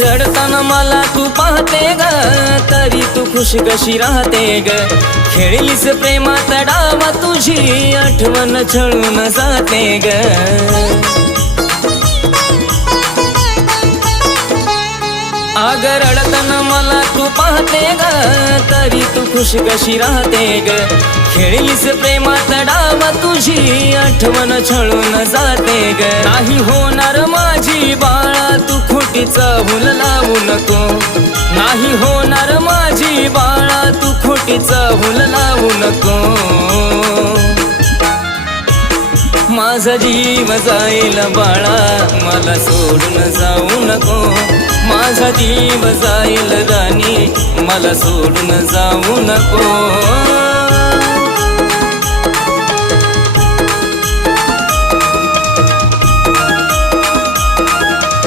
रडताना मला तू पाहते ग, तरी तू खुश कशी राहते ग। खेळलीस प्रेमात डावा, तुझी आठवण छळून जाते ग। अग रडताना मला तू पाहते ग, तरी तू खुश कशी राहते ग। खेळलीस प्रेमात डावा, तुझी आठवण छळून जाते ग। नाही होणार माझी बाळा, तू खोटीचा भूल लावू नको। नाही होणार माझी बाळा, तू खोटीचा भूल लावू नको। माझा जीव जाईल बाळा, मला सोडून जाऊ नको। माझा जीव जाईल राणी, मला सोडून जाऊ नको।